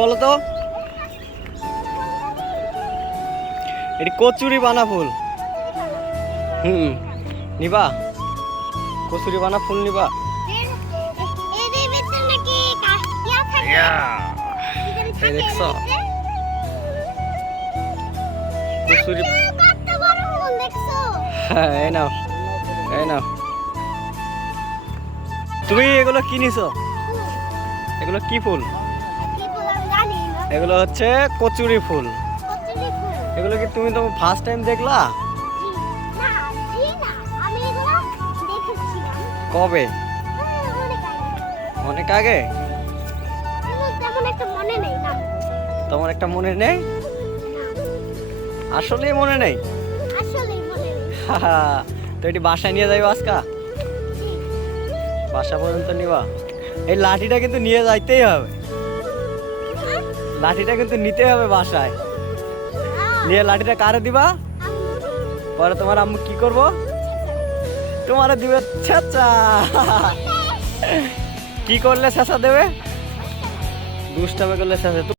বলো তো, এটি কচুরি বানা ফুল। নিবা? কচুরি বানা ফুল নিবা? দেখছো কচুরি? হ্যাঁ, এই নাও, এই নাও। তুমি এগুলো কি নিছো? এগুলো কি ফুল? এগুলো হচ্ছে কচুরি ফুল। এগুলো কি তুমি তো ফার্স্ট টাইম দেখলা? কবে? অনেক আগে। তোমার একটা মনে নেই? আসলেই মনে নেই? তো এটি বাসায় নিয়ে যাইবা আজকা? বাসা পর্যন্ত নিবা? এই লাঠিটা কিন্তু নিয়ে যাইতেই হবে। লাঠিটা কিন্তু নিতে হবে বাসায়। নিয়ে লাঠিটা কারে দিবা? পরে তোমার আম্মু কি করবো? তোমার দিবে ছেঁচা। কি করলে ছেঁচা দেবে? দুষ্টামি করলে ছেঁচা।